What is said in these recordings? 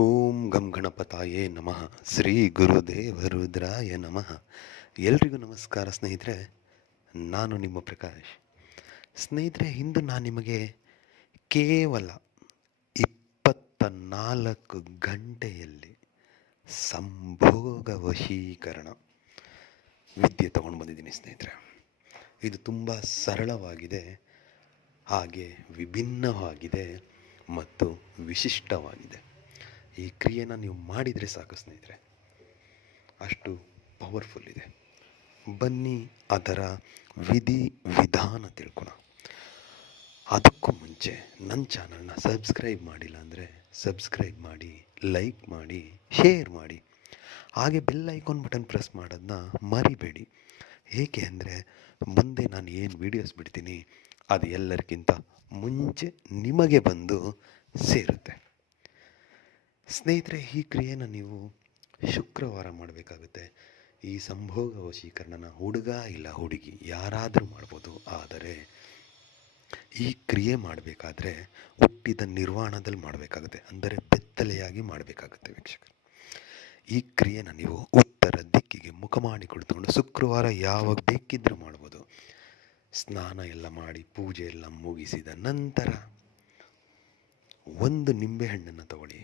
ಓಂ ಗಂ ಗಣಪತಾಯೇ ನಮಃ. ಶ್ರೀ ಗುರುದೇವ ರುದ್ರಾಯ ನಮಃ. ಎಲ್ರಿಗೂ ನಮಸ್ಕಾರ ಸ್ನೇಹಿತರೆ. ನಾನು ನಿಮ್ಮ ಪ್ರಕಾಶ್. ಸ್ನೇಹಿತರೆ, ಇಂದು ನಾನು ನಿಮಗೆ ಕೇವಲ 24 ಗಂಟೆಯಲ್ಲಿ ಸಂಭೋಗ ವಶೀಕರಣ ವಿದ್ಯೆ ತಗೊಂಡು ಬಂದಿದ್ದೀನಿ ಸ್ನೇಹಿತರೆ. ಇದು ತುಂಬ ಸರಳವಾಗಿದೆ, ಹಾಗೆ ವಿಭಿನ್ನವಾಗಿದೆ ಮತ್ತು ವಿಶಿಷ್ಟವಾಗಿದೆ. ಈ ಕ್ರಿಯೆನ ನೀವು ಮಾಡಿದರೆ ಸಾಕು ಸ್ನೇಹಿತರೆ, ಅಷ್ಟು ಪವರ್ಫುಲ್ ಇದೆ. ಬನ್ನಿ ಅದರ ವಿಧಿ ವಿಧಾನ ತಿಳ್ಕೊಳ. ಅದಕ್ಕೂ ಮುಂಚೆ ನನ್ನ ಚಾನಲ್ನ ಸಬ್ಸ್ಕ್ರೈಬ್ ಮಾಡಿಲ್ಲ ಅಂದರೆ ಸಬ್ಸ್ಕ್ರೈಬ್ ಮಾಡಿ, ಲೈಕ್ ಮಾಡಿ, ಶೇರ್ ಮಾಡಿ, ಹಾಗೆ ಬೆಲ್ ಐಕಾನ್ ಬಟನ್ ಪ್ರೆಸ್ ಮಾಡೋದನ್ನ ಮರಿಬೇಡಿ. ಏಕೆ ಅಂದರೆ ಮುಂದೆ ನಾನು ಏನು ವೀಡಿಯೋಸ್ ಬಿಡ್ತೀನಿ ಅದು ಎಲ್ಲರಿಗಿಂತ ಮುಂಚೆ ನಿಮಗೆ ಬಂದು ಸೇರುತ್ತೆ. ಸ್ನೇಹಿತರೆ, ಈ ಕ್ರಿಯೆನ ನೀವು ಶುಕ್ರವಾರ ಮಾಡಬೇಕಾಗುತ್ತೆ. ಈ ಸಂಭೋಗ ವಶೀಕರಣನ ಹುಡುಗ ಇಲ್ಲ ಹುಡುಗಿ ಯಾರಾದರೂ ಮಾಡ್ಬೋದು. ಆದರೆ ಈ ಕ್ರಿಯೆ ಮಾಡಬೇಕಾದ್ರೆ ಹುಟ್ಟಿದ ನಿರ್ವಾಣದಲ್ಲಿ ಮಾಡಬೇಕಾಗುತ್ತೆ, ಅಂದರೆ ಬೆತ್ತಲೆಯಾಗಿ ಮಾಡಬೇಕಾಗುತ್ತೆ ವೀಕ್ಷಕರು. ಈ ಕ್ರಿಯೆನ ನೀವು ಉತ್ತರ ದಿಕ್ಕಿಗೆ ಮುಖ ಮಾಡಿ ಕುಳಿತುಕೊಂಡು ಶುಕ್ರವಾರ ಯಾವಾಗ ಬೇಕಿದ್ರೂ ಮಾಡ್ಬೋದು. ಸ್ನಾನ ಎಲ್ಲ ಮಾಡಿ ಪೂಜೆ ಎಲ್ಲ ಮುಗಿಸಿದ ನಂತರ ಒಂದು ನಿಂಬೆಹಣ್ಣನ್ನು ತಗೊಳ್ಳಿ.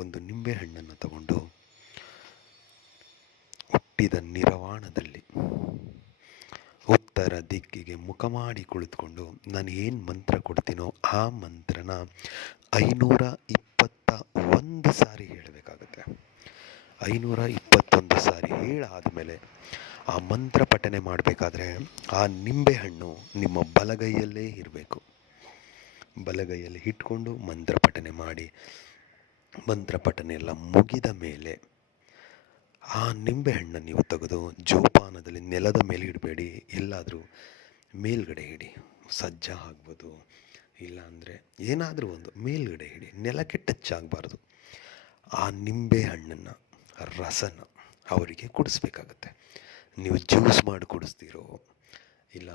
ಒಂದು ನಿಂಬೆಹಣ್ಣನ್ನು ತಗೊಂಡು ಹುಟ್ಟಿದ ನಿರ್ವಾಣದಲ್ಲಿ ಉತ್ತರ ದಿಕ್ಕಿಗೆ ಮುಖ ಮಾಡಿ ಕುಳಿತುಕೊಂಡು ನಾನು ಏನು ಮಂತ್ರ ಕೊಡ್ತೀನೋ ಆ ಮಂತ್ರನ 521 ಸಾರಿ ಹೇಳಬೇಕಾಗುತ್ತೆ. 521 ಸಾರಿ ಹೇಳಾದಮೇಲೆ ಆ ಮಂತ್ರ ಪಠನೆ ಮಾಡಬೇಕಾದ್ರೆ ಆ ನಿಂಬೆಹಣ್ಣು ನಿಮ್ಮ ಬಲಗೈಯಲ್ಲೇ ಇರಬೇಕು. ಬಲಗೈಯಲ್ಲಿ ಇಟ್ಕೊಂಡು ಮಂತ್ರ ಪಠನೆ ಮಾಡಿ, ಮಂತ್ರ ಪಠನೆ ಎಲ್ಲ ಮುಗಿದ ಮೇಲೆ ಆ ನಿಂಬೆಹಣ್ಣನ್ನು ನೀವು ತೆಗೆದು ಜೋಪಾನದಲ್ಲಿ ನೆಲದ ಮೇಲೆ ಇಡಬೇಡಿ, ಎಲ್ಲಾದರೂ ಮೇಲ್ಗಡೆ ಇಡಿ. ಸಜ್ಜ ಆಗ್ಬೋದು, ಇಲ್ಲಾಂದರೆ ಏನಾದರೂ ಒಂದು ಮೇಲ್ಗಡೆ ಇಡಿ, ನೆಲಕ್ಕೆ ಟಚ್ ಆಗಬಾರ್ದು. ಆ ನಿಂಬೆಹಣ್ಣನ್ನು ರಸನ ಅವರಿಗೆ ಕುಡಿಸ್ಬೇಕಾಗತ್ತೆ. ನೀವು ಜ್ಯೂಸ್ ಮಾಡಿ ಕುಡಿಸ್ತೀರೋ, ಇಲ್ಲ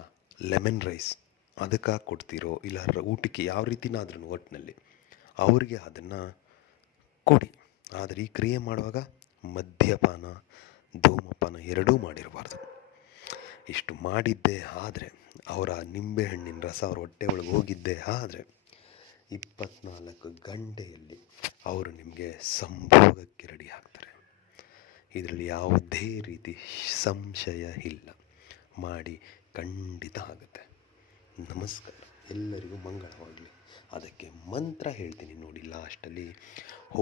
ಲೆಮನ್ ರೈಸ್ ಅದಕ್ಕಾಗಿ ಕೊಡ್ತೀರೋ, ಇಲ್ಲ ಊಟಕ್ಕೆ ಯಾವ ರೀತಿನಾದ್ರೂ ಒಟ್ಟಿನಲ್ಲಿ ಅವರಿಗೆ ಅದನ್ನು ಕೊಡಿ. ಆದರೆ ಈ ಕ್ರಿಯೆ ಮಾಡುವಾಗ ಮದ್ಯಪಾನ, ಧೂಮಪಾನ ಎರಡೂ ಮಾಡಿರಬಾರ್ದು. ಇಷ್ಟು ಮಾಡಿದ್ದೇ ಆದರೆ, ಅವರ ನಿಂಬೆಹಣ್ಣಿನ ರಸ ಅವ್ರ ಹೊಟ್ಟೆ ಒಳಗೆ ಹೋಗಿದ್ದೇ ಆದರೆ 24 ಗಂಟೆಯಲ್ಲಿ ಅವರು ನಿಮಗೆ ಸಂಭೋಗಕ್ಕೆ ರೆಡಿ ಆಗ್ತಾರೆ. ಇದರಲ್ಲಿ ಯಾವುದೇ ರೀತಿ ಸಂಶಯ ಇಲ್ಲ. ಮಾಡಿ, ಖಂಡಿತ ಆಗುತ್ತೆ. ನಮಸ್ಕಾರ, ಎಲ್ಲರಿಗೂ ಮಂಗಳವಾಗಲಿ. ಅದಕ್ಕೆ ಮಂತ್ರ ಹೇಳ್ತೀನಿ ನೋಡಿ ಲಾಸ್ಟಲ್ಲಿ.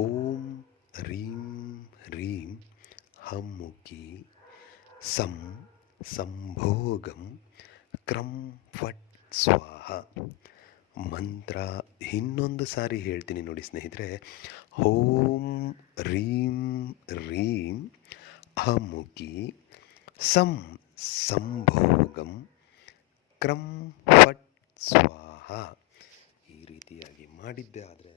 ಓಂ ರೀಂ ರೀಂ ಹಮ್ಮುಖಿ ಸಂ ಸಂಭೋಗಂ ಕ್ರಂ ಫಟ್ ಸ್ವಾಹ. ಮಂತ್ರ ಇನ್ನೊಂದು ಸಾರಿ ಹೇಳ್ತೀನಿ ನೋಡಿ ಸ್ನೇಹಿತರೆ. ಓಂ ರೀಂ ರೀಂ ಹಮ್ಮುಖಿ ಸಂ ಸಂಭೋಗಂ ಕ್ರಂ ಫಟ್ ಸ್ವಾಹ. ಈ ರೀತಿಯಾಗಿ ಮಾಡಿದ್ದೆ ಆದರೆ